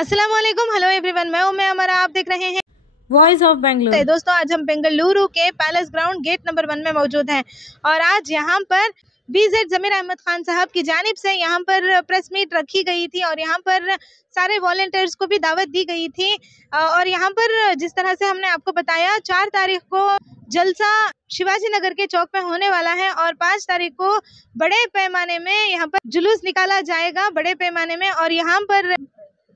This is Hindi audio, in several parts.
अस्सलाम वालेकुम, हेलो एवरीवन, मैं हूं अमरा, आप देख रहे हैं वॉइस ऑफ बेंगलुरु। दोस्तों, आज हम बेंगलुरु के पैलेस ग्राउंड गेट नंबर 1 में मौजूद हैं और आज यहां पर बीजेड जमीर अहमद खान साहब की जानिब से यहां पर प्रेस मीट रखी गई थी और यहां पर सारे वॉलंटियर्स को भी दावत दी गई थी। और यहां पर जिस तरह से हमने आपको बताया, 4 तारीख को जलसा शिवाजी नगर के चौक में होने वाला है और 5 तारीख को बड़े पैमाने में यहाँ पर जुलूस निकाला जाएगा, बड़े पैमाने में। और यहाँ पर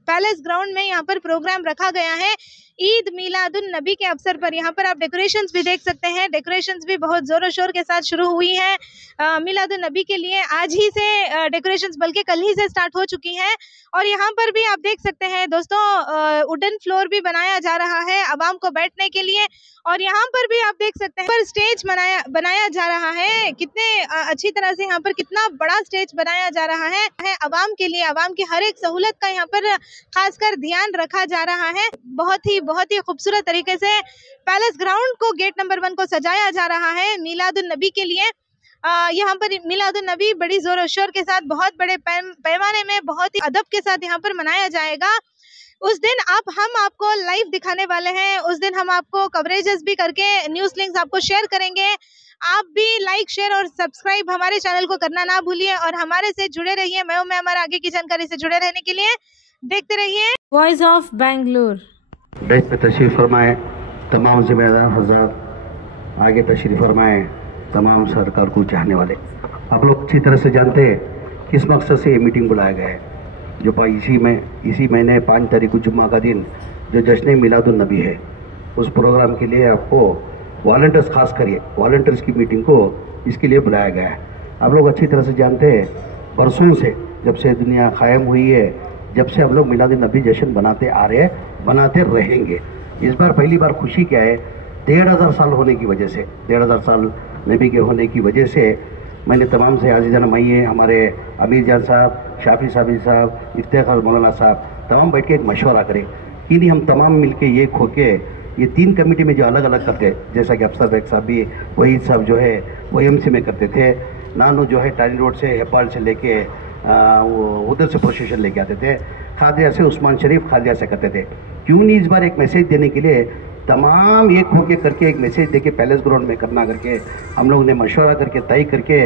पैलेस ग्राउंड में यहाँ पर प्रोग्राम रखा गया है ईद मिलादुन नबी के अवसर पर। यहाँ पर आप डेकोरेशंस भी देख सकते हैं, डेकोरेशंस भी बहुत जोरों शोर के साथ शुरू हुई हैं। मिलादुन नबी के लिए आज ही से डेकोरेशंस बल्कि कल ही से स्टार्ट हो चुकी हैं। और यहाँ पर भी आप देख सकते हैं दोस्तों, वुडन फ्लोर भी बनाया जा रहा है आवाम को बैठने के लिए। और यहाँ पर भी आप देख सकते हैं पर स्टेज बनाया जा रहा है, कितने अच्छी तरह से यहाँ पर कितना बड़ा स्टेज बनाया जा रहा है आवाम के लिए। आवाम की हर एक सहूलत का यहाँ पर खासकर ध्यान रखा जा रहा है। बहुत ही खूबसूरत तरीके से पैलेस ग्राउंड को गेट नंबर 1 को सजाया जा रहा है मिलादुन नबी के लिए। यहाँ पर मिलादुन नबी बड़ी जोर शोर के साथ, बहुत बड़े पैमाने में, बहुत ही अदब के साथ यहाँ पर मनाया जाएगा। उस दिन हम आपको लाइव दिखाने वाले हैं, उस दिन हम आपको कवरेजेस भी करके न्यूज लिंक्स आपको शेयर करेंगे। आप भी लाइक, शेयर और सब्सक्राइब हमारे चैनल को करना ना भूलिए और हमारे से जुड़े रहिए। मैं हमारे आगे की जानकारी से जुड़े रहने के लिए देखते रहिए वॉइस ऑफ बेंगलुरु। डेस्क पे तशरीफ़ फरमाए तमाम जिम्मेदार हज़रात, आगे तशरीफ़ फरमाए तमाम सरकार को चाहने वाले। आप लोग अच्छी तरह से जानते हैं किस मकसद से ये मीटिंग बुलाया गया है। जो इसी महीने 5 तारीख को जुम्मा का दिन जो जश्न मिलादुन नबी है, उस प्रोग्राम के लिए आपको वॉलंटियर्स, खास करिए वॉलंटियर्स की मीटिंग को इसके लिए बुलाया गया है। आप लोग अच्छी तरह से जानते हैं बरसों से, जब से दुनिया कायम हुई है, जब से हम लोग मिलादुन नबी जश्न बनाते आ रहे हैं, बनाते रहेंगे। इस बार पहली बार खुशी क्या है, 1500 साल होने की वजह से, 1500 साल नबी के होने की वजह से मैंने तमाम से आज़ीज़ाना माइए, हमारे अमीर जान साहब, शाफी साहब, इफ्तिखार मौलाना साहब, तमाम बैठ के एक मशवरा करें कि नहीं हम तमाम मिल के ये खो के ये 3 कमेटी में जो अलग अलग करते हैं, जैसा कि अफसर बेग साहब भी, वही साहब जो है वो एमसी में करते थे, नानू जो है टानी रोड से हेपाल से लेके उधर से प्रोसेशन लेके आते थे, खादिया से उस्मान शरीफ खादिया से करते थे। क्यों नहीं इस बार एक मैसेज देने के लिए तमाम एक होके करके एक मैसेज देके पैलेस ग्राउंड में करना करके हम लोग ने मशवरा करके तय करके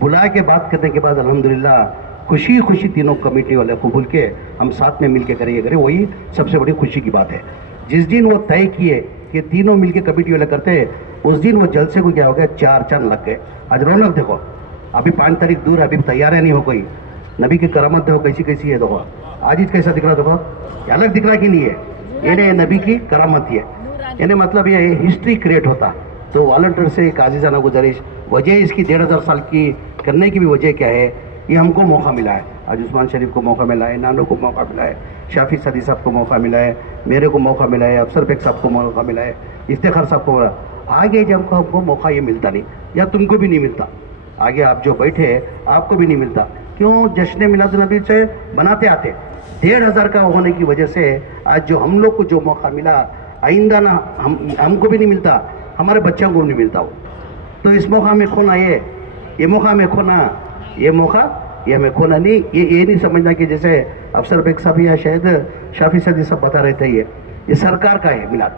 बुला के बात करने के बाद अल्हम्दुलिल्लाह खुशी तीनों कमेटी वाले कबूल के हम साथ में मिल के करें, वही सबसे बड़ी खुशी की बात है। जिस दिन वो तय किए कि तीनों मिल के कमेटी वाले करते, उस दिन वो जलसे को क्या हो गया, 4 चांद लग गए। आज रौनक देखो, अभी 5 तारीख दूर, अभी तैयार नहीं हो कोई, नबी की करामत देखो कैसी है। देखो आज कैसा दिख रहा, देखो अलग दिख रहा कि नहीं है, ये नबी की करामत है, यानी मतलब ये हिस्ट्री क्रिएट होता। तो वॉलंटियर से एक आजीज़ाना गुजारिश, वजह इसकी 1500 साल की करने की भी वजह क्या है, ये हमको मौका मिला है। आज उस्मान शरीफ को मौका मिला है, नानो को मौका मिला है, शाफी सदी साहब को मौका मिला है, मेरे को मौका मिला है, अफसर बेग साहब को मौका मिला है, इफ्तिखार साहब को। आगे जब हमको मौका ये मिलता नहीं, या तुमको भी नहीं मिलता, आगे आप जो बैठे आपको भी नहीं मिलता। क्यों? जश्न मिलादुन नबी से बनाते आते 1500 का होने की वजह से आज जो हम लोग को जो मौका मिला, आइंदा ना हमको भी नहीं मिलता, हमारे बच्चों को भी नहीं मिलता। तो इस मौका में खोना, ये मौका में खोना, ये हमें खोना नहीं। ये नहीं समझना कि जैसे अफसर बेग साहब या शायद शाफी सदी सब बता रहे थे, ये सरकार का है मिलाद,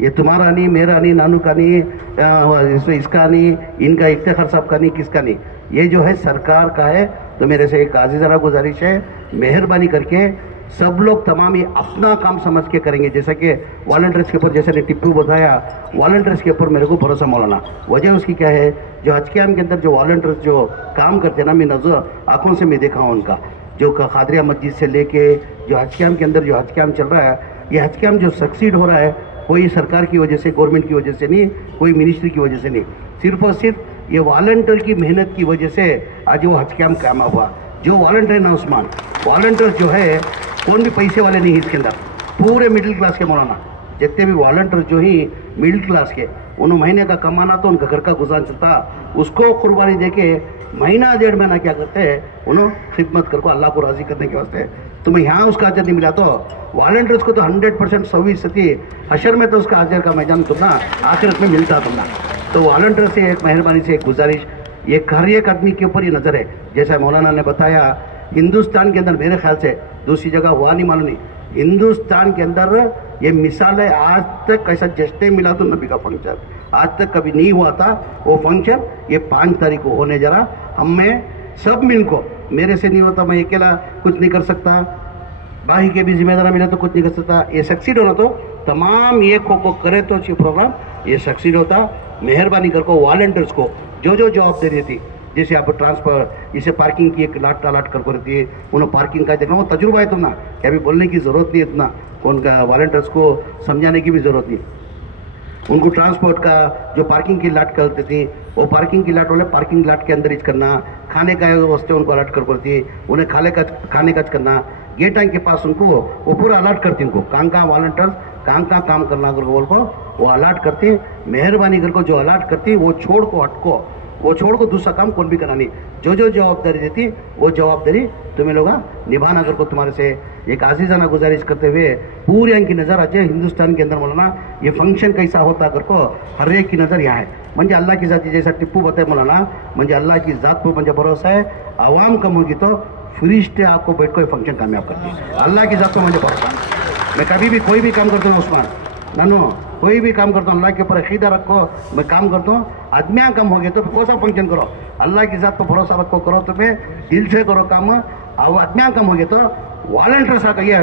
ये तुम्हारा नहीं, मेरा नहीं, नानू का नहीं, इसका नहीं, इनका इफ्तिखार साहब का नहीं, किसका नहीं, ये जो है सरकार का है। तो मेरे से एक आजीज़ाना गुजारिश है, मेहरबानी करके सब लोग तमाम ये अपना काम समझ के करेंगे। जैसा कि वॉलंटियर्स के ऊपर, जैसे ने टिप्पू बताया, वॉलंटियर्स के ऊपर मेरे को भरोसा मौलाना। वजह उसकी क्या है, जो हज कैम्प के अंदर जो वॉलंटियर्स जो काम करते हैं ना, मैं नजर आंखों से मैं देखा हूँ उनका, जो खादरिया मस्जिद से लेके जो हज कैम्प के अंदर जो हज कैम्प चल रहा है, ये हज कैम्प जो सक्सीड हो रहा है, कोई सरकार की वजह से, गवर्नमेंट की वजह से नहीं, कोई मिनिस्ट्री की वजह से नहीं, सिर्फ और सिर्फ ये वॉलंटियर की मेहनत की वजह से आज वो हज कैम्प कामयाब हुआ। जो वॉलंटियर ना उस्मान, वॉलंटियर जो है कौन भी पैसे वाले नहीं है इसके अंदर, पूरे मिडिल क्लास के मौलाना, जितने भी वॉलंटियर जो ही मिडिल क्लास के, उन्होंने महीने का कमाना तो उनका घर का गुजारा चलता, उसको कुर्बानी देके महीना 1.5 महीना क्या करते हैं, उन्होंने खिदमत करको अल्लाह को राजी करने के वास्ते। तुम्हें यहाँ उसका अजर नहीं मिला, तो वॉलंटियर्स को तो 100% 100% हशर में तो उसका अजर का मैदान तुमना आखिरत में मिलता तुमना। तो वॉलंटियर से एक मेहरबानी से एक गुजारिश, ये हर एक आदमी के ऊपर ये नज़र है। जैसा मौलाना ने बताया, हिंदुस्तान के अंदर मेरे ख्याल से दूसरी जगह हुआ नहीं मालूम नहीं। हिंदुस्तान के अंदर ये मिसाल है, आज तक कैसा जश्न मिलादुन नबी का फंक्शन आज तक कभी नहीं हुआ था। वो फंक्शन ये 5 तारीख को होने जा रहा। हमें सब मिल को, मेरे से नहीं होता, मैं अकेला कुछ नहीं कर सकता, बाकी के भी जिम्मेदार मिले तो कुछ नहीं कर सकता। ये सक्सीड होना तो तमाम एक को करे तो अच्छी प्रोग्राम ये सक्सीड होता। मेहरबानी कर को वॉलंटियर्स को जो जो जवाबदारी रहती, जैसे आप ट्रांसफर, जैसे पार्किंग की एक लाट कर रहती है, उन्हें पार्किंग का देखना वो तजुर्बा है तुमना, क्या अभी बोलने की ज़रूरत नहीं है इतना, उनका वॉलंटियर्स को समझाने की भी ज़रूरत नहीं। उनको ट्रांसपोर्ट का जो पार्किंग की लाट करती थी, वो पार्किंग की लाट वाले पार्किंग लाट के अंदर ही करना, खाने का वास्ते उनको अलर्ट कर पड़ती है, उन्हें खाने का करना, गेट के पास उनको वो पूरा अलर्ट करती उनको कहाँ वॉलंटियर्स कहाँ काम करना कर बोल को वो अलर्ट करती। मेहरबानी करके जो अलर्ट करती वो छोड़ को हटको, वो छोड़ को दूसरा काम कौन भी करना नहीं। जो जो जवाबदारी देती वो जवाबदारी तुम्हें लोग निभाना कर को तुम्हारे से एक आजीजाना गुजारिश करते हुए पूरी की नज़र आज हिंदुस्तान के अंदर मौलाना ये फंक्शन कैसा होता कर को हर एक की नज़र यहाँ है। म्हणजे अल्लाह की ज़ात जैसा टिप्पू बताए मौलाना, म्हणजे अल्लाह की ज़ात पर मुझे भरोसा है, आवाम कम होगी तो फरिश्ते आपको बैठ को फंक्शन कामयाब करती है। अल्लाह की ज़ात पर मुझे भरोसा। मैं कभी भी कोई भी काम करता हूँ उस्मान नानो, कोई भी काम करता हूँ अल्लाह के ऊपर अकीदा रखो, मैं काम करता हूँ। आदमियाँ कम हो गए तो कौन सा फंक्शन करो, अल्लाह की ज़ात पर भरोसा रखो, करो तो मैं दिल से करो काम। आदमियाँ कम हो गए तो वॉलंटियर्स आकर ये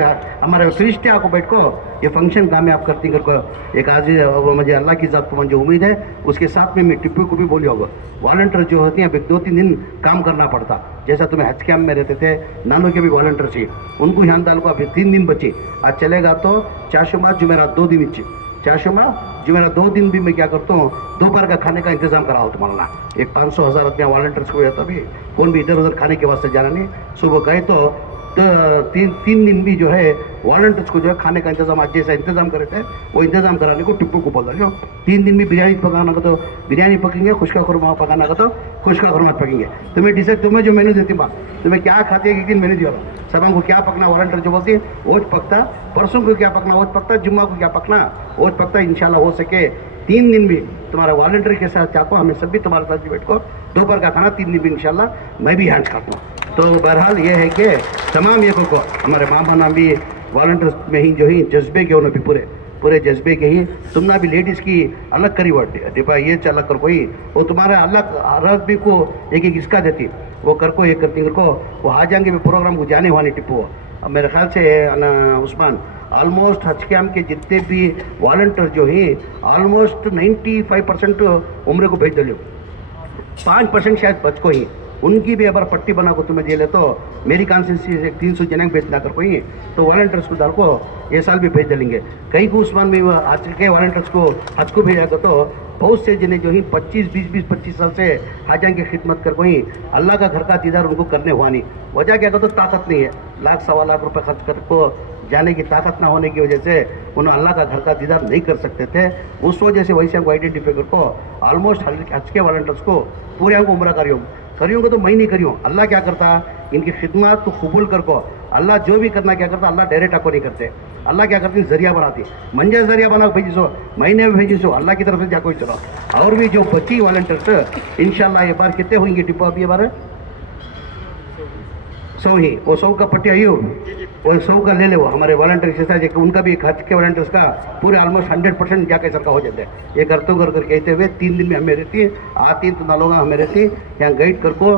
हमारे फरिश्ते आको बैठ को ये फंक्शन कामयाब करती कर को एक आज मुझे अल्लाह की ज़ात पर मुझे उम्मीद है। उसके साथ में मैं टिप्पू को भी बोली होगा, वॉलंटियर जो होती हैं 2-3 दिन काम करना पड़ता, जैसा तुम्हें हज कैम्प में रहते थे नानों के भी वॉलंटियर थी, उनको यहाँ डाल को अभी 3 दिन बचे। आज चलेगा तो चाशुमा जुमेरात 2 दिन इच्छे, चाशुमा जुमेरात 2 दिन भी मैं क्या करता हूँ दोपहर का खाने का इंतजाम करा हो तुम्हारा ना। एक 500-1000 आदमी वॉलंटियर्स को रहता भी कौन भी इधर उधर खाने के वास्ते जाना नहीं। सुबह गए तो 3 दिन भी जो है वॉलंटियर्स को जो है खाने का इंतजाम आज जैसा इंतजाम करे थे वो इंतजाम कराने को टिप्पू को बोल रहे। 3 दिन भी बिरयानी पकाना का तो बिरयानी पकेंगे, खुशका खुरमा पकाना का तो खुशका खुरमा पकेंगे। तुम्हें डिसाइड, तुम्हें जो मेन्यू देती माँ तुम्हें क्या खाते हैं, एक दिन मेन्यू दिया सबा को क्या पकना, वॉलंटियर जो बोलती है वो पकता, परसों को क्या पकना वो पकता, जुम्मा को क्या पकना वो पकता। इंशाल्लाह हो सके 3 दिन भी तुम्हारा वॉलंटियर के साथ चाको, हमें सब भी तुम्हारे साथ बैठ को दोपहर का खाना 3 दिन भी इंशाल्लाह मैं भी हैंड करता हूँ। तो बहरहाल ये है कि तमाम ये को हमारे मामा नाम भी वॉलंटियर्स में ही जो ही जज्बे के उन्होंने भी पूरे जज्बे के ही तुमना भी लेडीज़ की अलग करी वर्ड डिपा ये चला कर कोई वो तुम्हारे अलग रस भी को एक इसका देती वो कर को ये करती कर को वो आ जाएंगे भी प्रोग्राम को जाने वाली टिप्पू। अब मेरे ख्याल से उस्मान ऑलमोस्ट हज कैम्प के जितने भी वॉलंटियर जो ही ऑलमोस्ट 95% उम्र को भेज दिलो, 5% शायद बच को ही उनकी भी अगर पट्टी बना को तुम्हें जेले तो मेरी कॉन्स्टिट्यूंसी से 300 जन भेजना कर कोई तो वॉलंटियर्स को डाल को ये साल भी भेज देंगे। कई को उस्मान में आज के वॉलंटियर्स को हज को भेजा तो बहुत से जने जो ही 25 साल से हाजा की खिदमत कर कोई अल्लाह का घर का दीदार उनको करने हुआ नहीं। वजह क्या तो ताकत नहीं है, 1-1.25 लाख रुपए खर्च कर को जाने की ताकत ना होने की वजह से उन्हें अल्लाह का घर का दीदार नहीं कर सकते थे। उस वजह से वैसे को आइडेंटिफाई कर को ऑलमोस्ट हज के वॉलंटियर्स को पूरे को उम्र करियों तो मैं नहीं करियो। अल्लाह क्या करता इनकी खिदमत तो कबूल कर को, अल्लाह जो भी करना क्या करता अल्लाह डायरेक्ट आपको नहीं करते, अल्लाह क्या करती जरिया बनाती, मंजे जरिया बना भेजी सो महीने में भेजी सो अल्लाह की तरफ से जाको चलो। और भी जो बची वॉलंटियर्स इंशाल्लाह ये बार कितने होंगे डिपो अब ये बार 100 ही, वो 100 का पट्टी आई हो वो 100 का ले ले वो हमारे वॉलंटियर के साथ उनका भी खर्च के वॉलंटियर्स का पूरे ऑलमोस्ट 100% जाके सरकार हो जाता है। ये करते कर कहते हुए 3 दिन में हमें रहती आती तो ना लोग हमें रहती यहाँ गाइड कर को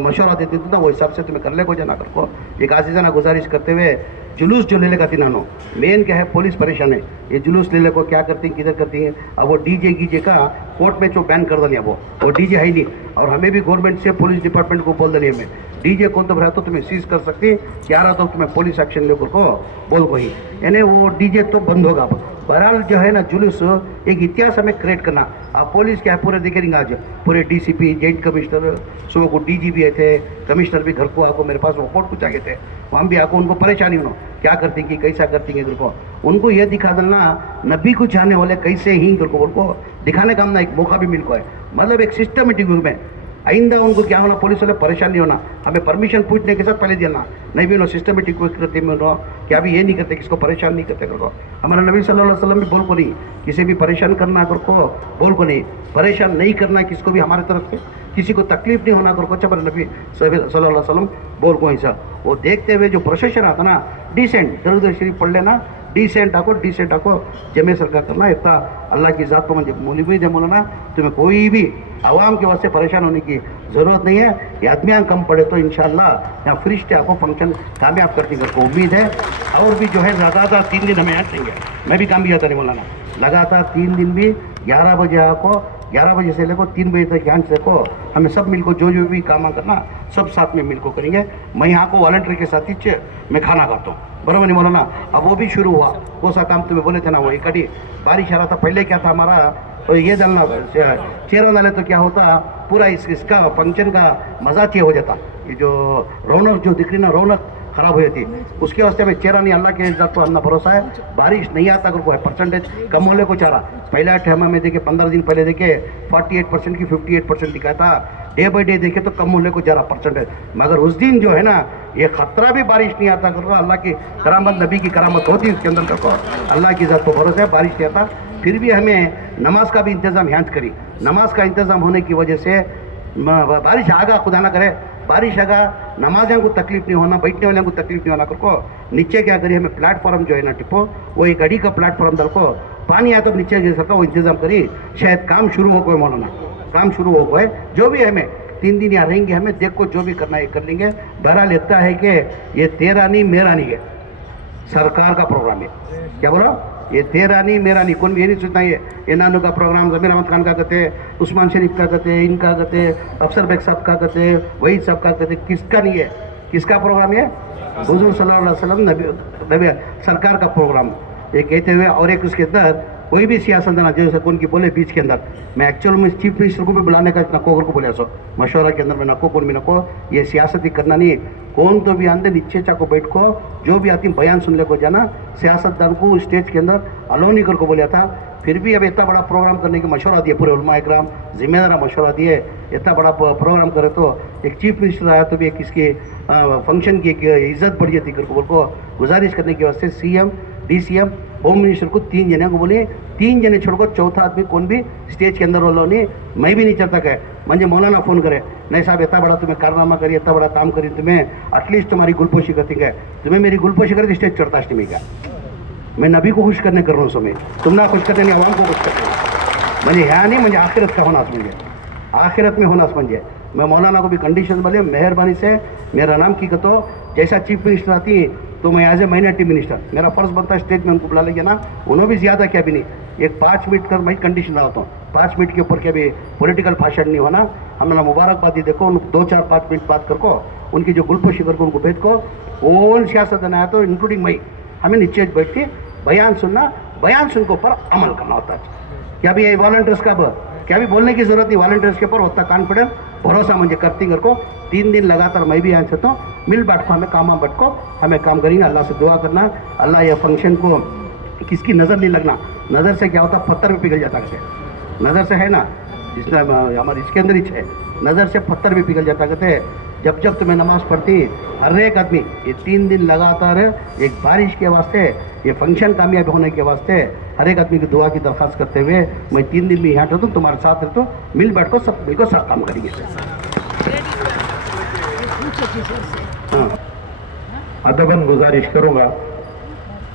मशवरा देती तो वो हिसाब से तुम्हें कर ले को जाना कर को। एक आजीजाना गुजारिश करते हुए जुलूस जो ले लेगा तीनानो मेन क्या है पुलिस परेशान है, ये जुलूस ले ले को क्या करती है किधर करती है। अब वो डीजे गीजे का कोर्ट में जो बैन कर दिया वो डीजे है ही नहीं, और हमें भी गवर्नमेंट से पुलिस डिपार्टमेंट को बोल दिया हमें डीजे कौन तो भरा तो तुम्हें सीज कर सकती क्या रहा तो तुम्हें पुलिस एक्शन लेकर को बोल को ही, यानी वो डीजे तो बंद होगा। बहरहाल जो है ना जुलूस एक इतिहास हमें क्रिएट करना। आप पुलिस क्या है पूरे देखेंगे आज पूरे डीसीपी जॉइंट कमिश्नर सुबह को डीजीपी आए थे, कमिश्नर भी घर को आको मेरे पास रिपोर्ट कुछ आगे थे वहाँ भी आको उनको परेशानी हो क्या करती कि कैसा करती है घर को उनको ये दिखा देना नबी को चाहने वाले कैसे ही घर को उनको दिखाने का हमने एक मौका भी मिल को है। मतलब एक सिस्टमेटिक वे में आइंदा उनको क्या होना पुलिस वाले परेशान नहीं होना, हमें परमिशन पूछने के साथ पहले देना नहीं भी उन्होंने सिस्टमेटिक वे करते में क्या भी ये नहीं करते किसको परेशान नहीं करते को। हमारा नबी सल्लल्लाहु अलैहि वसल्लम भी बोल को नहीं किसी भी परेशान करना कर को बोल को नहीं परेशान नहीं करना किसको भी हमारे तरफ से किसी को तकलीफ नहीं होना करको चबर नबी सल्लल्लाहु अलैहि वसल्लम बोल को ऐसा वो देखते हुए जो प्रोसेशन आता ना डिसेंट दरुद शरीफ पढ़ लेना डिसेंट आको जमे सरकार करना इतना अल्लाह की ज़ात को मुझे मुलीबी दे मौलाना तुम्हें कोई भी आवाम के वास्ते परेशान होने की ज़रूरत नहीं है। ये आदमियाँ कम पड़े तो इंशाल्लाह यहाँ फरिश्ते आपको फंक्शन कामयाब करने को उम्मीद है। और भी जो है लगातार 3 दिन हमें यहाँ चाहिए, मैं भी काम भी आता नहीं मौलाना, लगातार 3 दिन भी 11 बजे आपको 11 बजे से लेकर 3 बजे तक यहाँ से को हमें सब मिलकर जो भी काम करना सब साथ में मिलकर करेंगे। मैं यहाँ को वॉलंटियर के साथ ही मैं खाना खाता हूँ, बराबर नहीं मौलाना। अब वो भी शुरू हुआ, वो सा काम तुम्हें बोले थे ना, वो इकट्ठी बारिश आ रहा था। पहले क्या था हमारा तो ये डालना चेहरा डाले तो क्या होता पूरा इसका फंक्शन का मजाक ये हो जाता, ये जो रौनक जो दिख रही ना रौनक खराब हो जाती। उसके वास्ते में चेहरा नहीं, अल्लाह के इज्जत तो अपना भरोसा है। बारिश नहीं आता अगर कोई परसेंटेज कम होने को चाह रहा, पहला ठहमा में देखे 15 दिन पहले देखे 48% की 58% दिखा था, डे बाई डे देखे तो कम होने को जा रहा परसेंटेज। मगर उस दिन जो है ना ये खतरा भी बारिश नहीं आता करो, अल्लाह की करामत नबी की करामत होती है उसके अंदर करो, अल्लाह की इज्जत तो भरोसा है। बारिश नहीं आता फिर भी हमें नमाज का भी इंतज़ाम यहाँ करी, नमाज का इंतज़ाम होने की वजह से बारिश आगा खुदा ना करे, बारिश आगा नमाजियों को तकलीफ नहीं होना, बैठने वाले को तकलीफ नहीं होना करको नीचे क्या करिए हमें प्लेटफॉर्म जो है ना टिपो वो एक गाड़ी का प्लेटफॉर्म दल को पानी आता तो नीचे गिर सकता वो इंतज़ाम करी, शायद काम शुरू हो गए मौलाना, काम शुरू हो गए। जो भी हमें 3 दिन यहाँ रहेंगे, हमें देखो जो भी करना है कर लेंगे। बहरहाल इतना है कि ये तेरा नहीं मेरा नहीं है, सरकार का प्रोग्राम है। क्या बोलो, ये तेरा नहीं मेरा नहीं, कौन भी ये नहीं सोचना ये नानू का प्रोग्राम ज़मीर अहमद खान का कहते, उस्मान शरीफ का कहते, इनका कहते, अफसर बेग साहब का कहते, वही सब का कहते, किसका नहीं है, किसका प्रोग्राम है? हुजूर सल्लल्लाहु अलैहि वसल्लम नबी सरकार का प्रोग्राम। ये कहते हुए और एक उसके अंदर कोई भी सियासतदान जैसे कौन की बोले बीच के अंदर मैं एक्चुअल में चीफ मिनिस्टर को भी बुलाने का नको को बोले सो मशवरा के अंदर में नको कौन भी नको, ये सियासत ही करना नहीं, कौन तो भी आंदे नीचे चाको बैठ को जो भी आती बयान सुन ले को जाना, सियासतदान को स्टेज के अंदर अलो नहीं कर को बोला था। फिर भी अब इतना बड़ा प्रोग्राम करने की मशवरा दिए, पूरे उलमा इकराम जिम्मेदार मशवरा दिए, इतना बड़ा प्रोग्राम करे तो एक चीफ मिनिस्टर आया तो भी एक इसके फंक्शन की इज्जत बढ़ जाती कर को गुजारिश करने के वास्ते CM DCM होम मिनिस्टर को 3 जने को बोलिए, 3 जने छोड़कर चौथा आदमी कौन भी स्टेज के अंदर वालों नहीं, मैं भी नहीं चाहता कहे मुझे मौलाना फ़ोन करे नहीं साहब इतना बड़ा तुम्हें कारनामा करिए, इतना बड़ा काम करिए, तुम्हें एटलीस्ट तुम्हारी गुलपोशी करती है, तुम्हें मेरी गुलपोशी करे स्टेज चढ़ता नहीं क्या, मैं नबी को खुश करने कर रहा हूँ समय, तुम ना खुश करने नहीं आवाम को खुश करते मुझे यहाँ नहीं, मुझे आखिरत का होना समझे, आखिरत में होना समझे। मैं मौलाना को भी कंडीशन बोले मेहरबानी से मेरा नाम की कतो जैसा चीफ मिनिस्टर आती तो मैं एज ए माइनॉरिटी मिनिस्टर मेरा फर्ज बनता है स्टेज में उनको बुला लेंगे ना, उन्होंने भी ज़्यादा क्या भी नहीं, एक 5 मिनट का मैं कंडीशन लगाता हूँ, 5 मिनट के ऊपर क्या भी पॉलिटिकल भाषण नहीं होना, हमने मुबारकबादी देखो उनको 2-4-5 मिनट बात करको उनकी जो गुलपोशी करको उनको भेज को ओन सियासत आया तो इंक्लूडिंग मई हमें नीचे बैठ के बयान सुनना, बयान सुन के ऊपर अमल करना होता है। क्या भी ये वॉलंटियर्स का क्या भी बोलने की जरूरत नहीं, वॉलंटियर्स के ऊपर होता कॉन्फिडेंस भरोसा मुझे करती कर को 3 दिन लगातार मैं भी यहाँ सकता हूँ, मिल बैठ को हमें काम बैठ को हमें काम करेंगे। अल्लाह से दुआ करना अल्लाह ये फंक्शन को किसकी नज़र नहीं लगना, नज़र से क्या होता पत्थर भी पिघल जाता है, नज़र से है ना जिसने हमारे इसके अंदर ही है, नज़र से पत्थर भी पिघल जाता कहते हैं। जब जब तुम्हें नमाज पढ़ती हर एक आदमी ये 3 दिन लगातार एक बारिश के वास्ते ये फंक्शन कामयाब होने के वास्ते हर एक आदमी की दुआ की दरख्वास्त करते हुए मैं 3 दिन भी यहाँ रहता हूँ, तुम्हारे साथ रहता हूँ, मिल बैठ को सब मिलकर सब काम करेंगे। हाँ अदबन गुजारिश करूँगा,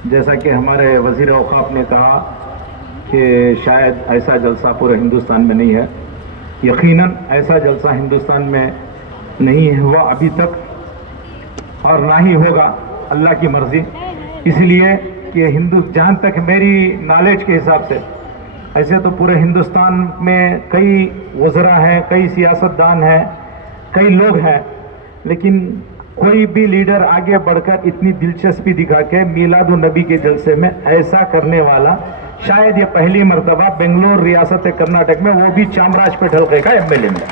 जैसा कि हमारे वज़ीर औक़ाफ़ ने कहा कि शायद ऐसा जलसा पूरे हिंदुस्तान में नहीं है, यकीनन ऐसा जलसा हिंदुस्तान में नहीं हुआ अभी तक और ना ही होगा, अल्लाह की मर्ज़ी। इसलिए कि जहाँ तक मेरी नॉलेज के हिसाब से ऐसे तो पूरे हिंदुस्तान में कई वज़रा हैं, कई सियासतदान हैं, कई लोग हैं, लेकिन कोई भी लीडर आगे बढ़कर इतनी दिलचस्पी दिखा के मीलादुन नबी के जलसे में ऐसा करने वाला शायद ये पहली मर्तबा बेंगलोर रियासत कर्नाटक में, वो भी चामराजपेट हल्के का MLA में।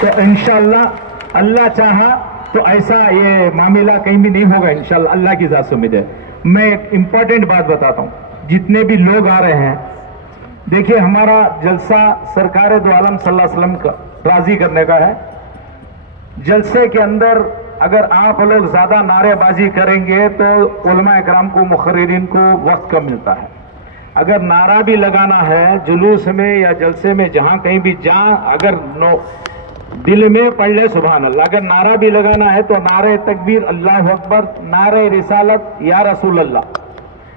तो इंशाअल्लाह अल्लाह चाहा तो ऐसा ये मामला कहीं भी नहीं होगा इंशाअल्लाह, अल्लाह की ज़ात से उम्मीद है। मैं एक इम्पॉर्टेंट बात बताता हूँ, जितने भी लोग आ रहे हैं, देखिए हमारा जलसा सरकार दो आलम सल्लल्लाहु अलैहि वसल्लम का राजी करने का है। जलसे के अंदर अगर आप लोग ज़्यादा नारेबाजी करेंगे तो उलमा इकराम को मुखर्रिरीन को वक्त कम मिलता है। अगर नारा भी लगाना है जुलूस में या जलसे में, जहाँ कहीं भी जहाँ अगर दिल में पढ़ ले सुभान अल्लाह। अगर नारा भी लगाना है तो नारे तकबीर अल्लाह अकबर, नारे रिसालत या रसूल अल्लाह,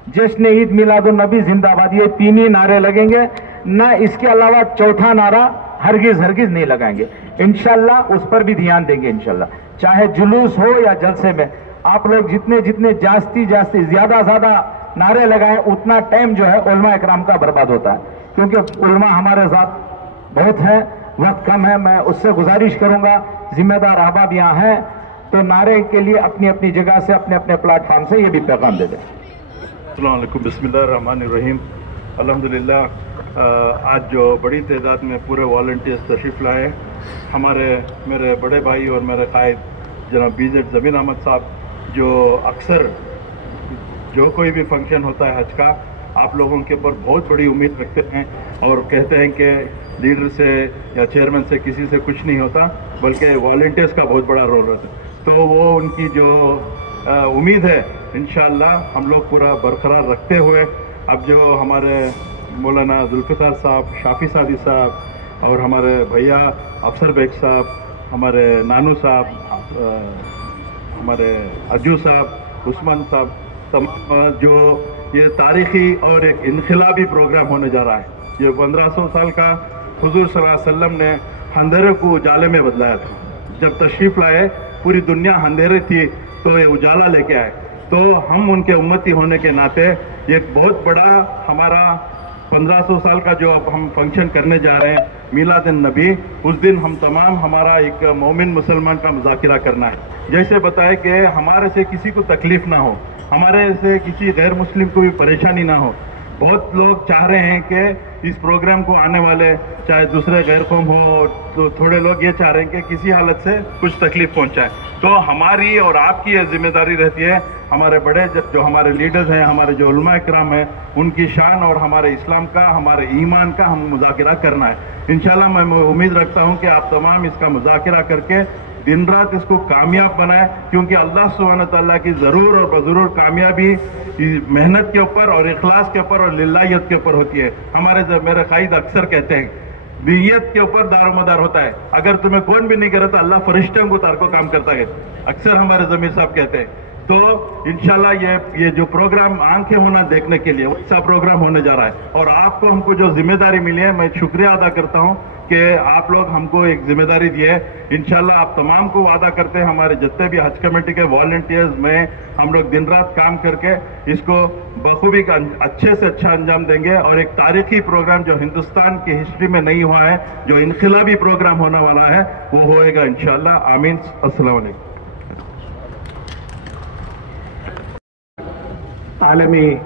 जश्न ईद मिलादुन नबी जिंदाबाद, ये तीन ही नारे लगेंगे ना। इसके अलावा चौथा नारा हरगिज हरगिज नहीं लगाएंगे इंशाल्लाह। उस पर भी ध्यान देंगे इंशाल्लाह। चाहे जुलूस हो या जलसे में आप लोग जितने जितने जास्ती ज्यादा नारे लगाएं उतना टाइम जो है उलमा इकराम का बर्बाद होता है, क्योंकि उलमा हमारे साथ बहुत है, वक्त कम है। मैं उससे गुजारिश करूंगा, जिम्मेदार अहबाब यहाँ हैं तो नारे के लिए अपनी अपनी जगह से अपने अपने प्लेटफॉर्म से ये भी पैगाम दे दें। अस्सलाम वालेकुम, बिस्मिल्लाहिर्रहमानिर्रहीम। अल्हम्दुलिल्लाह आज जो बड़ी तादाद में पूरे वॉलंटियर्स तशरीफ़ लाए, मेरे बड़े भाई और मेरे कायद जनाब BZ ज़मीर अहमद साहब, जो अक्सर जो कोई भी फंक्शन होता है हज का आप लोगों के ऊपर बहुत बड़ी उम्मीद रखते हैं और कहते हैं कि लीडर से या चेयरमैन से किसी से कुछ नहीं होता, बल्कि वॉलंटियर्स का बहुत बड़ा रोल होता है। तो वो उनकी जो उम्मीद है इंशाअल्लाह हम लोग पूरा बरकरार रखते हुए, अब जो हमारे मौलाना जुल्फ़िकार साहब, शाफी सादी साहब और हमारे भैया अफसर बेग साहब, हमारे नानू साहब, हमारे अज्जू साहब, उस्मान साहब, जो ये तारीखी और एक इनकलाबी प्रोग्राम होने जा रहा है। ये 1500 साल का हुजूर सल्लल्लाहु अलैहि वसल्लम ने अंधेरे को उजाले में बदलाया था। जब तशरीफ़ लाए पूरी दुनिया अंधेरे थी तो ये उजाला लेके आए। तो हम उनके उम्मती होने के नाते ये बहुत बड़ा हमारा 1500 साल का जो अब हम फंक्शन करने जा रहे हैं मीलादुन नबी, उस दिन हम तमाम हमारा एक मोमिन मुसलमान का मुज़ाकिरा करना है। जैसे बताए कि हमारे से किसी को तकलीफ ना हो, हमारे से किसी गैर मुस्लिम को भी परेशानी ना हो। बहुत लोग चाह रहे हैं कि इस प्रोग्राम को आने वाले चाहे दूसरे गैर कौम हो, तो थोड़े लोग ये चाह रहे हैं कि किसी हालत से कुछ तकलीफ पहुंचाए। तो हमारी और आपकी ये जिम्मेदारी रहती है, हमारे बड़े जो हमारे लीडर्स हैं, हमारे जो उलमा इकराम हैं, उनकी शान और हमारे इस्लाम का, हमारे ईमान का हम मुज़ाकिरा करना है। इंशाल्लाह मैं उम्मीद रखता हूँ कि आप तमाम इसका मुज़ाकिरा करके दिन रात इसको कामयाब बनाए, क्योंकि अल्लाह सुब्हानहू तआला की ज़रूर और बज़रूर कामयाबी मेहनत के ऊपर और इखलास के ऊपर और लिल्लाहियत के ऊपर होती है। मेरे कायद अक्सर कहते हैं नीयत के ऊपर दारोमदार होता है। अगर तुम्हें कौन भी नहीं करे तो अल्लाह फरिश्तों को उतार को काम करता है, अक्सर हमारे ज़मीर साहब कहते हैं। तो इंशाल्लाह ये जो प्रोग्राम आंखें होना देखने के लिए वैसा प्रोग्राम होने जा रहा है। और आपको हमको जो जिम्मेदारी मिली है, मैं शुक्रिया अदा करता हूँ कि आप लोग हमको एक जिम्मेदारी दी है। इंशाल्लाह आप तमाम को वादा करते हैं, हमारे जितने भी हज कमेटी के वॉलंटियर्स में हम लोग दिन रात काम करके इसको बखूबी का अच्छे से अच्छा अंजाम देंगे। और एक तारीखी प्रोग्राम जो हिंदुस्तान की हिस्ट्री में नहीं हुआ है, जो इनकलाबी प्रोग्राम होने वाला है, वो होएगा इंशाल्लाह। आमीन। अस्सलाम वालेकुम। आलमी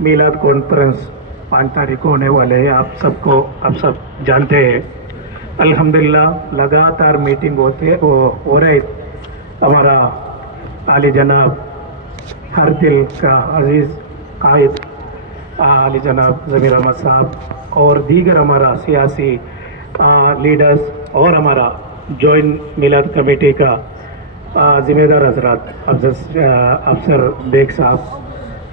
मीलाद कॉन्फ्रेंस 5 तारीख को होने वाले हैं। आप सब जानते हैं। अल्हम्दुलिल्लाह लगातार मीटिंग हो रही। हमारा आली जनाब हर दिल का अजीज़ कायद आली जनाब ज़मीर अहमद साहब और दीगर हमारा सियासी लीडर्स और हमारा जॉइंट मिलाद कमेटी का ज़िम्मेदार हजरात अफसर बेग साहब,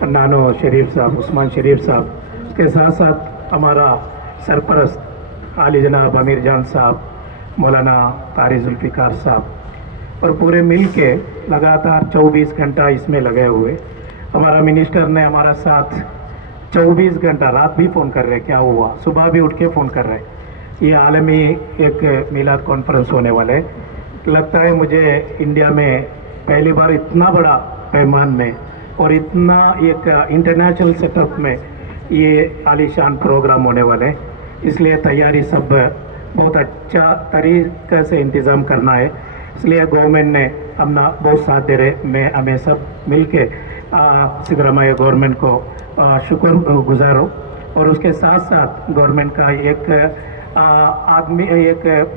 नानो शरीफ साहब, उस्मान शरीफ साहब के साथ साथ हमारा सरपरस्त आली जनाब अमीर जान साहब, मौलाना कारी जुल्फ़िकार साहब और पूरे मिल के लगातार 24 घंटा इसमें लगे हुए। हमारा मिनिस्टर ने हमारा साथ 24 घंटा, रात भी फ़ोन कर रहे क्या हुआ, सुबह भी उठ के फ़ोन कर रहे। ये आलमी एक मिलाद कॉन्फ्रेंस होने वाले। लगता है मुझे इंडिया में पहली बार इतना बड़ा पैमान में और इतना एक इंटरनेशनल सेटअप में ये आलीशान प्रोग्राम होने वाले हैं। इसलिए तैयारी सब बहुत अच्छा तरीके से इंतज़ाम करना है। इसलिए गवर्नमेंट ने अपना बहुत साथ दे रहे। मैं हमें सब मिल के सिद्धरामैया गवर्नमेंट को शुक्रगुजार हूँ। और उसके साथ साथ गवर्नमेंट का एक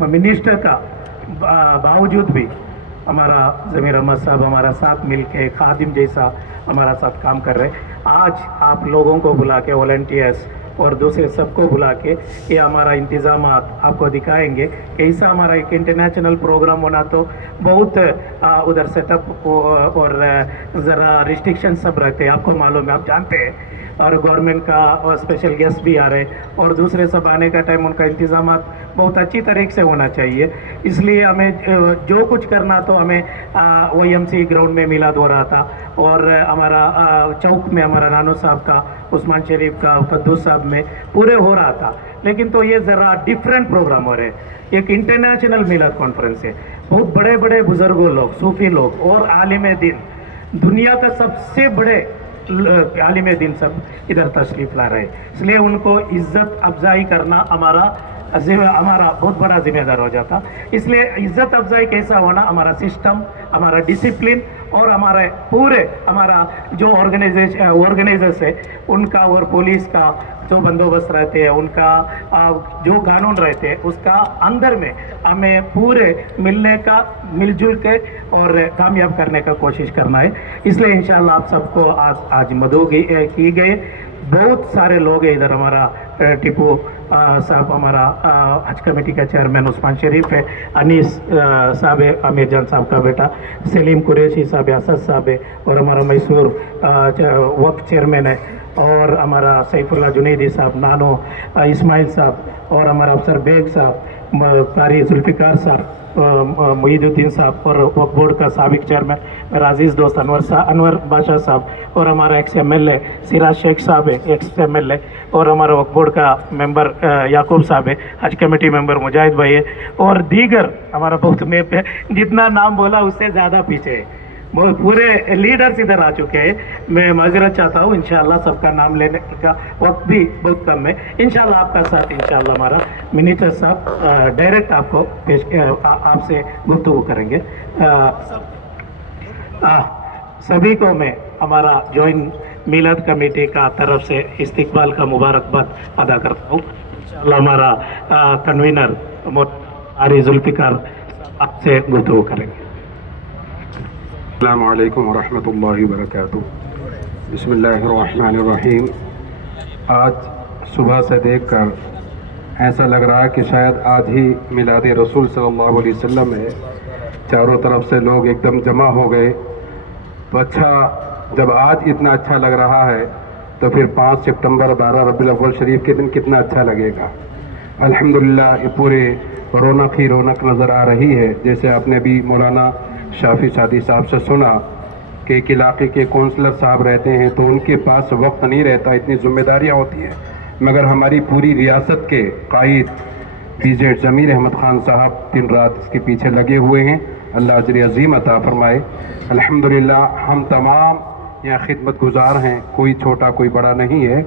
मिनिस्टर का बावजूद भी हमारा ज़मीर अहमद साहब हमारा साथ मिल के खादिम जैसा हमारा साथ काम कर रहे हैं। आज आप लोगों को बुला के, वॉलंटियर्स और दूसरे सबको बुला के ये हमारा इंतज़ाम आपको दिखाएंगे। ऐसा हमारा एक इंटरनेशनल प्रोग्राम होना तो बहुत उधर सेटअप और ज़रा रिस्ट्रिक्शन सब रहते हैं, आपको मालूम है, आप जानते हैं। और गवर्नमेंट का और स्पेशल गेस्ट भी आ रहे और दूसरे सब आने का टाइम उनका इंतजाम बहुत अच्छी तरीके से होना चाहिए। इसलिए हमें जो कुछ करना तो हमें OMC ग्राउंड में मिलाद हो रहा था और हमारा चौक में हमारा रानो साहब का, उस्मान शरीफ का, कद्दूस साहब में पूरे हो रहा था। लेकिन तो ये ज़रा डिफरेंट प्रोग्राम हो रहे हैं। एक इंटरनेशनल मिलाद कॉन्फ्रेंस है, बहुत बड़े बड़े बुजुर्गों लोग, सूफी लोग और आलिम दिन, दुनिया का सबसे बड़े आलिम दिन सब इधर तशरीफ ला रहे हैं। इसलिए उनको इज्जत अफजाई करना हमारा बहुत बड़ा जिम्मेदार हो जाता। इसलिए इज्जत अफजाई कैसा होना, हमारा सिस्टम, हमारा डिसिप्लिन और हमारा जो ऑर्गेनाइजर्स है उनका और पुलिस का जो बंदोबस्त रहते हैं, उनका जो कानून रहते हैं, उसका अंदर में हमें पूरे मिलने का, मिलजुल के और कामयाब करने का कोशिश करना है। इसलिए इंशाल्लाह आप सबको आज मदऊ की गए। बहुत सारे लोग हैं इधर। हमारा टिपू साहब, हमारा हज कमेटी का चेयरमैन उस्मान शरीफ है, अनीस साहब है, आमिर जान साहब का बेटा, सलीम कुरैशी साहब, असद साहब है और हमारा मैसूर वक्त चेयरमैन है और हमारा सैफुल्लाह जुनैदी साहब, नानो इस्माइल साहब और हमारा अफसर बेग साहब, कारी जुल्फिकार साहब, मुईदुद्दीन साहब और वक्फ बोर्ड का साबिक चेयरमैन मेरा अजीज़ दोस्त अनवर बादशाह साहब और हमारा एक्स MLA सिराज शेख साहब है, एक्स MLA और हमारा वक्फ बोर्ड का मेंबर याकूब साहब है, हज कमेटी मेंबर मुजाहिद भाई है और दीगर हमारा बहुत में पे जितना नाम बोला उससे ज़्यादा पीछे है। बहुत पूरे लीडर्स इधर आ चुके हैं। मैं माजरत चाहता हूँ, इंशाल्लाह सबका नाम लेने का वक्त भी बहुत कम है। इंशाल्लाह आपका साथ इंशाल्लाह हमारा मिनिस्टर साहब डायरेक्ट आपको आपसे गुफ्तगू करेंगे। सभी को मैं हमारा जॉइंट मिलाद कमेटी का तरफ से इस्तकबाल का मुबारकबाद अदा करता हूँ। इंशाल्लाह हमारा कन्वीनर आरी जुल्फिकार आपसे गुफ्तगू करेंगे। अस्सलामु अलैकुम वरहमतुल्लाहि वबरकातुहू। बिस्मिल्लाहिर्रहमानिर्रहीम। आज सुबह से देखकर ऐसा लग रहा है कि शायद आज ही मिलाद रसूल सल्लल्लाहु अलैहि वसल्लम है। चारों तरफ से लोग एकदम जमा हो गए। तो अच्छा, जब आज इतना अच्छा लग रहा है तो फिर 5 सितंबर 12 रबीउल अव्वल शरीफ के दिन कितना अच्छा लगेगा। अल्हम्दुलिल्लाह ये पूरे रौनक ही रौनक नज़र आ रही है। जैसे आपने भी मौलाना शाफी सादी साहब से सुना कि एक इलाके के काउंसलर साहब रहते हैं तो उनके पास वक्त नहीं रहता, इतनी जिम्मेदारियां होती हैं, मगर हमारी पूरी रियासत के कायद BZ ज़मीर अहमद खान साहब दिन रात इसके पीछे लगे हुए हैं। अल्लाह अजर अजीम अता फरमाए। अल्हम्दुलिल्लाह हम तमाम यहाँ खिदमत गुजार हैं, कोई छोटा कोई बड़ा नहीं है।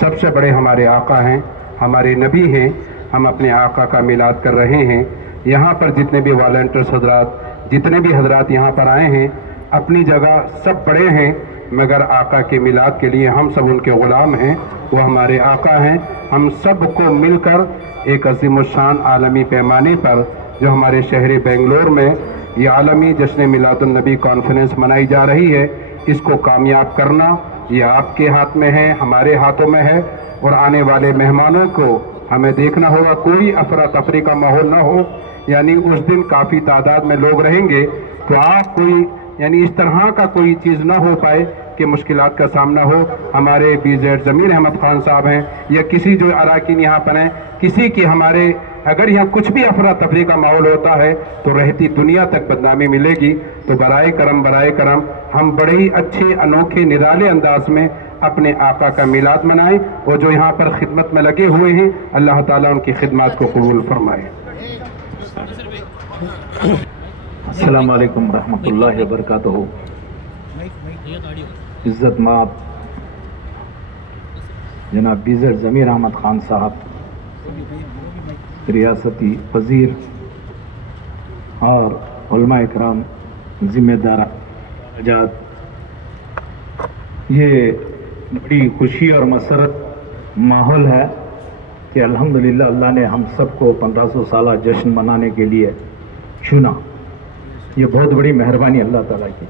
सबसे बड़े हमारे आका हैं, हमारे नबी हैं। हम अपने आका का मिलाद कर रहे हैं। यहाँ पर जितने भी वॉलंटियर्स हजरात, जितने भी हजरात यहाँ पर आए हैं, अपनी जगह सब बड़े हैं, मगर आका के मिलाद के लिए हम सब उनके ग़ुलाम हैं। वो हमारे आका हैं। हम सब को मिलकर एक अज़ीमुश्शान आलमी पैमाने पर जो हमारे शहर बेंगलोर में ये आलमी जश्न मिलादुन नबी कॉन्फ्रेंस मनाई जा रही है, इसको कामयाब करना ये आपके हाथ में है, हमारे हाथों में है। और आने वाले मेहमानों को हमें देखना होगा कोई अफरा तफरी का माहौल ना हो। यानी उस दिन काफ़ी तादाद में लोग रहेंगे तो आप कोई यानी इस तरह का कोई चीज़ ना हो पाए कि मुश्किलात का सामना हो। हमारे BZ ज़मीर अहमद खान साहब हैं या किसी जो अराकीन यहाँ पर हैं, किसी की हमारे अगर यहाँ कुछ भी अफरा तफरी का माहौल होता है तो रहती दुनिया तक बदनामी मिलेगी। तो बराए करम हम बड़े ही अच्छे अनोखे निराले अंदाज में अपने आका का मिलाद मनाएं और जो यहाँ पर खिदमत में लगे हुए हैं अल्लाह ताला उनकी खिदमत को कबूल फरमाए। अस्सलाम वालेकुम रहमतुल्लाहि व बरकातहू। इज्जत माब जनाब BZ ज़मीर अहमद खान साहब, रियासती वज़ीर और उलमा इकराम, ज़िम्मेदार आजाद, ये बड़ी खुशी और मसरत माहौल है कि अल्हम्दुलिल्लाह अल्लाह ने हम सबको 1500 साला जश्न मनाने के लिए चुना। ये बहुत बड़ी मेहरबानी अल्लाह ताला की।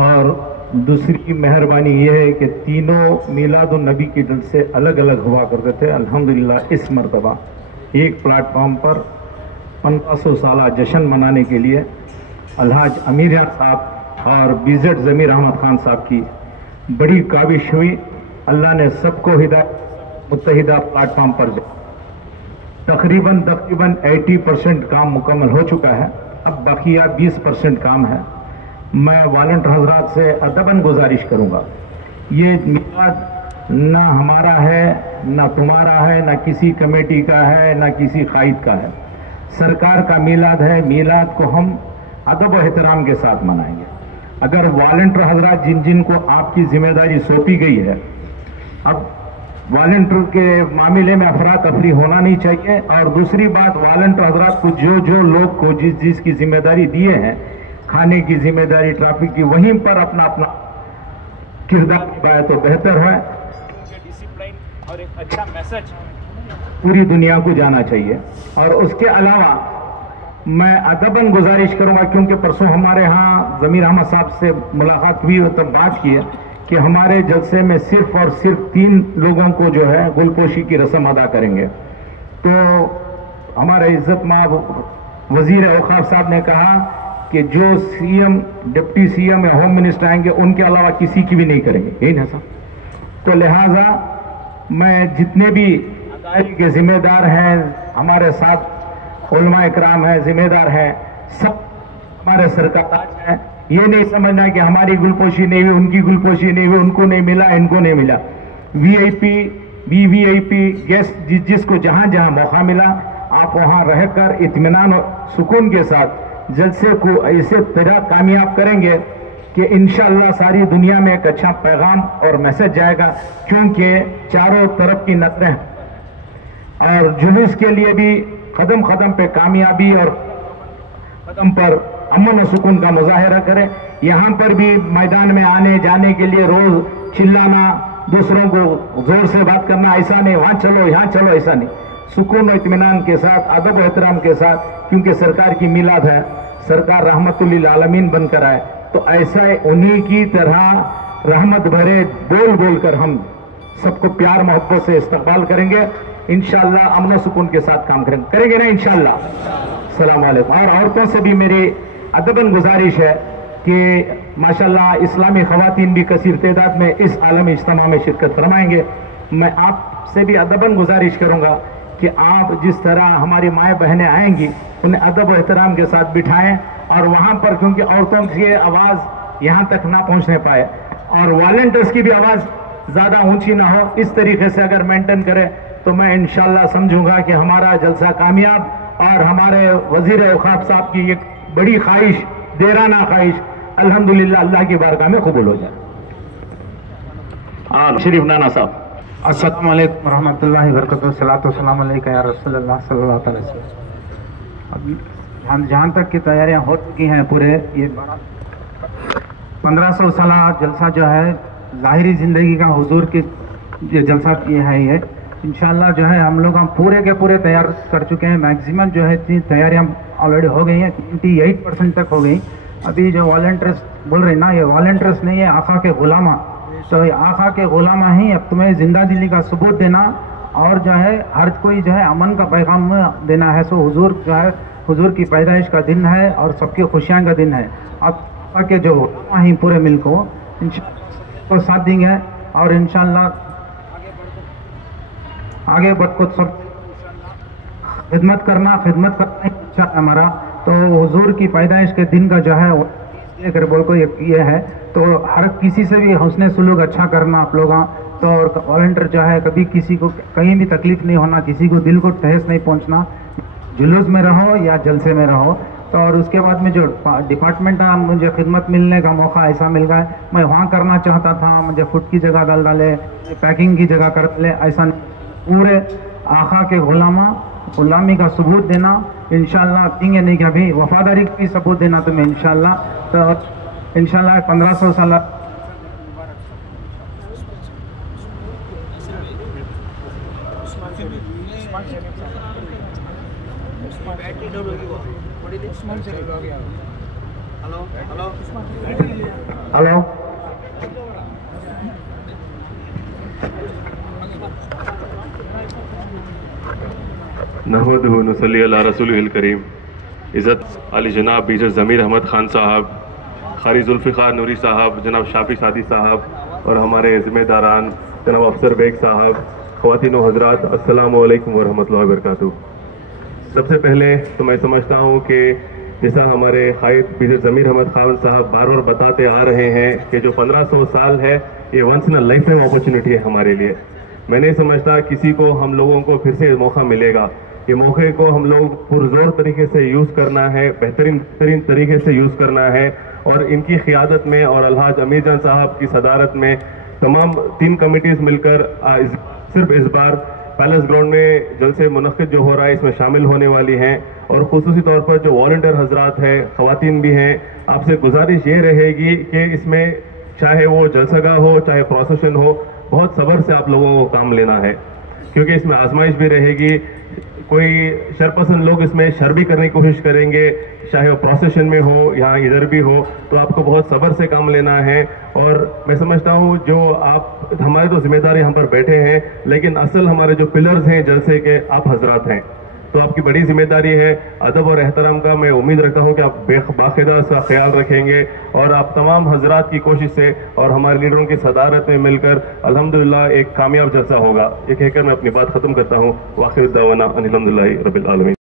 और दूसरी मेहरबानी ये है कि तीनों मिलादुन नबी की दिल से अलग अलग हुआ करते थे। अल्हम्दुलिल्लाह इस मरतबा एक प्लेटफॉर्म पर 1500 साला जश्न मनाने के लिए अलहाज अमीर साहब और BZ ज़मीर अहमद खान साहब की बड़ी काविश हुई। अल्लाह ने सबको मुत्तहिदा प्लेटफॉर्म पर तकरीबन 80% काम मुकम्मल हो चुका है। अब बाकिया 20% काम है। मैं वॉलंटियर हजरात से अदबन गुजारिश करूंगा, ये मिलाद ना हमारा है, ना तुम्हारा है, ना किसी कमेटी का है, ना किसी कायद का है, सरकार का मिलाद है। मिलाद को हम अदब और एहतराम के साथ मनाएंगे। अगर वॉलंटियर हजरात जिन को आपकी जिम्मेदारी सौंपी गई है, अब वॉलंटियर के मामले में अफरा तफरी होना नहीं चाहिए। और दूसरी बात, वॉलंटियर हजरात को जो लोग को जिसकी जिम्मेदारी दिए हैं, खाने की जिम्मेदारी, ट्रैफिक की, वहीं पर अपना किरदार निभाए तो बेहतर है। डिसिप्लिन और एक अच्छा मैसेज पूरी दुनिया को जाना चाहिए। और उसके अलावा मैं अदबन गुजारिश करूंगा, क्योंकि परसों हमारे यहाँ ज़मीर अहमद साहब से मुलाकात हुई तो बात की है कि हमारे जलसे में सिर्फ और सिर्फ 3 लोगों को जो है गुलपोशी की रस्म अदा करेंगे। तो हमारे इज्जत माब वजीर औकाफ साहब ने कहा कि जो सीएम, डिप्टी सीएम या होम मिनिस्टर आएंगे उनके अलावा किसी की भी नहीं करेंगे, यही ना साहब। तो लिहाजा मैं जितने भी अदालत के जिम्मेदार हैं, हमारे साथ उलमा इकराम है, जिम्मेदार हैं, सब हमारे सरकार हैं। ये नहीं समझना कि हमारी गुलपोशी नहीं हुई, उनकी गुलपोशी नहीं हुई, उनको नहीं मिला, इनको नहीं मिला। वीआईपी, वीवीआईपी गेस्ट जिसको जहां जहां मौका मिला, आप वहां रहकर इत्मीनान और सुकून के साथ जलसे को ऐसे तरह कामयाब करेंगे कि इंशाअल्लाह सारी दुनिया में एक अच्छा पैगाम और मैसेज जाएगा। क्योंकि चारों तरफ की नजरें और जुलूस के लिए भी कदम कदम पे कामयाबी और कदम पर अमन और सुकून का मुजाहिरा करें। यहाँ पर भी मैदान में आने जाने के लिए रोज चिल्लाना, दूसरों को जोर से बात करना, ऐसा नहीं, वहां चलो यहाँ चलो, ऐसा नहीं। सुकून और इत्मीनान के साथ, अदब और एहतराम के साथ, क्योंकि सरकार की मिलाद है, सरकार रहमतुल्लिल आलमीन बनकर आए, तो ऐसा उन्हीं की तरह रहमत भरे बोल बोलकर हम सबको प्यार मोहब्बत से इस्तकबाल करेंगे। इंशाअल्लाह अमन सुकून के साथ काम करेंगे ना इंशाअल्लाह। अस्सलाम वालेकुम। और औरतों से भी मेरी अदबन गुजारिश है कि माशाअल्लाह इस्लामी खवातीन भी कसीर तादाद में इस आलमी इज्तिमा में शिरकत फरमाएंगे। मैं आपसे भी अदबन गुजारिश करूंगा कि आप जिस तरह हमारी माएँ बहनें आएंगी, उन्हें अदब और एहतराम के साथ बिठाएं। और वहां पर क्योंकि औरतों की आवाज यहाँ तक ना पहुंचने पाए और वॉलंटियर्स की भी आवाज ज्यादा ऊंची ना हो, इस तरीके से अगर मेंटेन करें तो मैं इंशाअल्लाह समझूंगा कि हमारा जलसा कामयाब। और हमारे वजीर औकाफ साहब की एक बड़ी ख्वाहिश, देराना ख्वाहिश, अल्हम्दुलिल्लाह अल्लाह की बारगाह में कबूल हो जाए। शरीफ नाना साहब। अस्सलाम वालेकुम रहमतुल्लाहि व बरकातहू। सलातो वस्सलाम अलैका या रसूलल्लाह सल्लल्लाहु अलैहि वसल्लम। अब जहाँ तक की तैयारियाँ हो चुकी हैं, पूरे ये 1500 साल जलसा जो है ज़ाहिरी ज़िंदगी का हुजूर की ये जलसा ये है, ये इंशाअल्लाह जो है हम लोग पूरे के पूरे तैयार कर चुके हैं। मैक्सिमम जो है तैयारियाँ ऑलरेडी हो गई हैं, 98% तक हो गई। अभी जो वॉलंटियर्स बोल रहे हैं ना, ये वॉलंटियर्स नहीं है, आका के गुलामा। तो ये आका के गुलामा ही अब तुम्हें जिंदा दिली का सबूत देना और जो है हर कोई जो है अमन का पैगाम देना है। सो हुजूर जो है, हुजूर की पैदाइश का दिन है और सबकी खुशियाँ का दिन है। अब के जो ही पूरे मिल को इंशाअल्लाह साथ देंगे और इंशाअल्लाह आगे बढ़ को सब खिदमत करना इच्छा हमारा। तो हुजूर की पैदाइश के दिन का जो है लेकर बोल को ये है, तो हर किसी से भी हुस्ने सुलूक अच्छा करना आप लोग। तो वॉलंटियर जो है कभी किसी को कहीं भी तकलीफ नहीं होना, किसी को दिल को ठेस नहीं पहुंचना, जुलूस में रहो या जलसे में रहो। तो और उसके बाद में जो डिपार्टमेंट है, मुझे खिदमत मिलने का मौका ऐसा मिल गया है, मैं वहाँ करना चाहता था, मुझे फूड की जगह डाले, पैकिंग की जगह कर ले, ऐसा पूरे आका के गुलामी का सबूत देना इंशाअल्लाह देंगे। नहीं कि अभी वफादारी की सबूत देना तुम्हें इंशाअल्लाह। तो इंशाअल्लाह 1500 साल हेलो नहमदुहु नुसल्ली अला रसूलिहिल करीम। इज़्ज़त अली जनाब मेजर ज़मीर अहमद खान साहब, कारी जुल्फ़िकार नूरी साहब, जनाब शाफी सादी साहब और हमारे ज़िम्मेदारान जनाब अफसर बेग साहब, ख़वातीन व हज़रात, अस्सलामु अलैकुम व रहमतुल्लाहि व बरकातुहू। सबसे पहले तो मैं समझता हूँ कि जैसा हमारे कायद बीजर ज़मीर अहमद खान साहब बार बार बताते आ रहे हैं कि जो 1500 साल है ये once in a lifetime opportunity है हमारे लिए। मैं नहीं समझता किसी को हम लोगों को फिर से मौका मिलेगा। ये मौके को हम लोग पुरजोर तरीके से यूज़ करना है, बेहतरीन तरीके से यूज़ करना है और इनकी क़ियादत में और अलहाज अमीर जान साहब की सदारत में तमाम 3 कमिटीज़ मिलकर सिर्फ इस बार पैलेस ग्राउंड में जलसे मुनक़िद जो हो रहा है इसमें शामिल होने वाली हैं। और ख़ुसूसी तौर पर जो वॉलंटियर हजरात हैं, ख़वातीन भी हैं, आपसे गुजारिश ये रहेगी कि इसमें चाहे वो जलसगा हो चाहे प्रोसेशन हो, बहुत सब्र से आप लोगों को काम लेना है, क्योंकि इसमें आजमाइश भी रहेगी। कोई शरपसंद लोग इसमें शर भी करने की कोशिश करेंगे, चाहे वो प्रोसेशन में हो या इधर भी हो, तो आपको बहुत सब्र से काम लेना है। और मैं समझता हूँ जो आप हमारे तो जिम्मेदारी हम पर बैठे हैं, लेकिन असल हमारे जो पिलर्स हैं जलसे के आप हजरात हैं, तो आपकी बड़ी जिम्मेदारी है। अदब और एहतराम का मैं उम्मीद रखता हूँ कि आप बाकायदा इसका ख्याल रखेंगे और आप तमाम हजरात की कोशिश से और हमारे लीडरों की सदारत में मिलकर अल्हम्दुलिल्लाह एक कामयाब जलसा होगा। ये कहकर मैं अपनी बात खत्म करता हूँ। वाखिर दावाना अनिल हम्दुलिल्लाहि रब्बिल आलमीन।